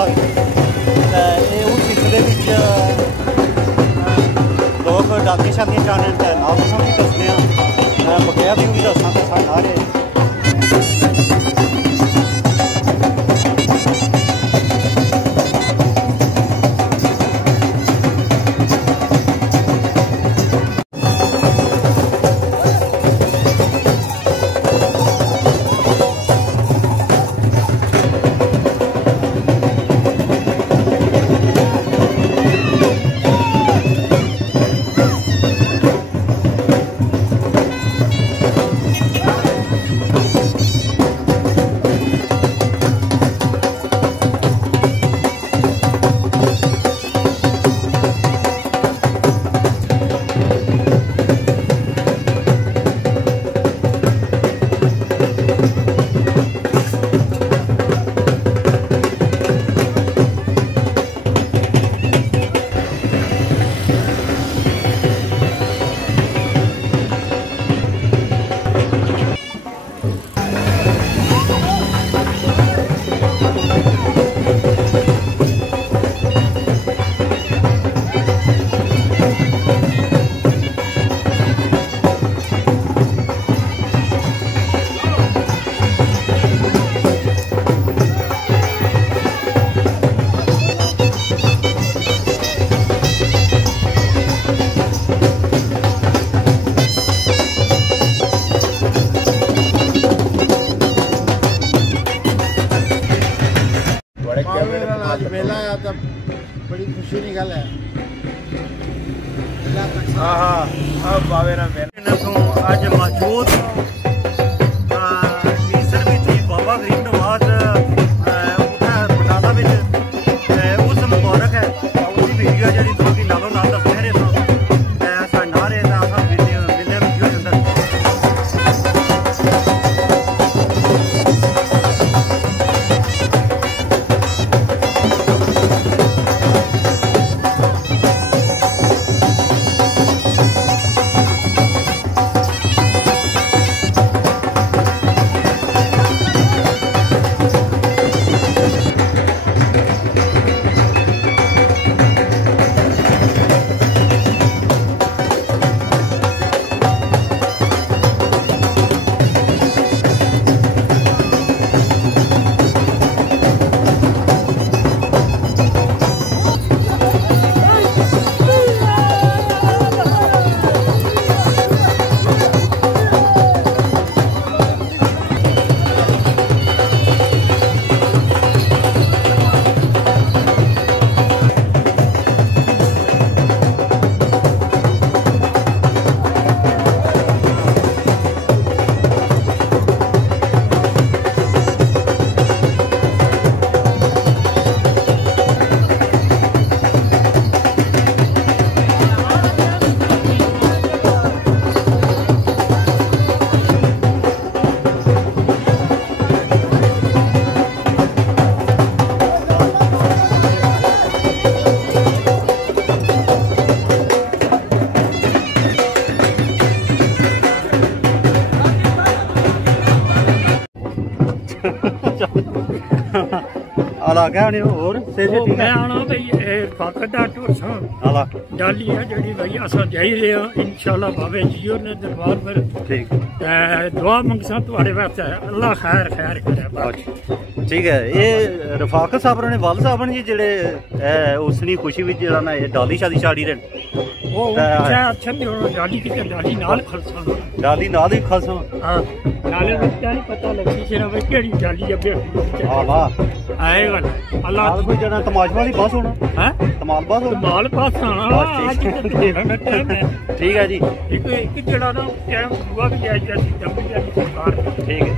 माला उस हिस्से लोग डालियां शादियां चाहने नाल तुसें भी दसने बकाया व्यू भी दसना तो साढ़े नाल मेला है तो बड़ी खुशी की गल है। हाँ बावेरा मेला अज मौजूद बाबा गरीब नवाज बटाला उस मुबारक है उसकी वीडियो जी थोड़ी नालों नाल दस रहे नारे मिले वीडियो अंदर आला क्या होनी और से ठीक है आना भाई पाकत दा टोसा आला डाली है जेडी भाई असा जाई रहे हैं इंशाल्लाह बाबे जियो ने दरबार पर ठीक दुआ मंगसा तुम्हारे वास्ते अल्लाह खैर खैर करे ठीक है ये रफाकत साहब ने वाल साहब ने जेड़े उसनी खुशी विच जेड़ा ना डाली शादी चाड़ी रहे वो अच्छा नहीं हो डाली की डाली नाल खलसा डाली नाल ही खलसा हां नाले बच्चा नहीं पता लगी शेरा भाई केड़ी डाली अबे हां वाह आए वाला अल्लाह कोई जरा तमाश वाली पास होना हैं तमाल पास होना तमाल पास आना आज ठीक है जी एक जड़ा ना टाइम हुआ भी जाए जैसी जब भी सरकार ठीक है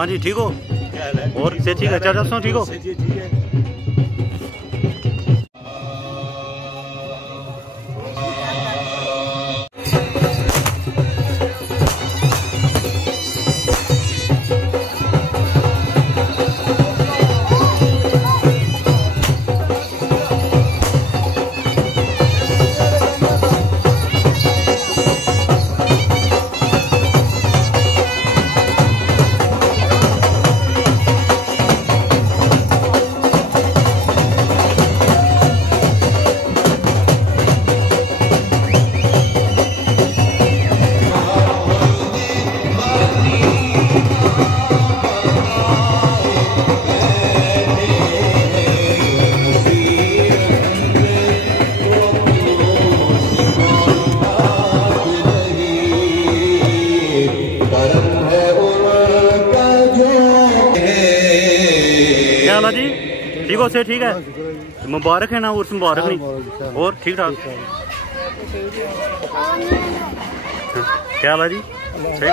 हाँ जी ठीक हो और से ठीक है चाचा सुनो ठीक हो जी ठीक हो से ठीक है मुबारक है ना उर्स मुबारक नहीं और ठीक ठाक क्या हाल है जी सही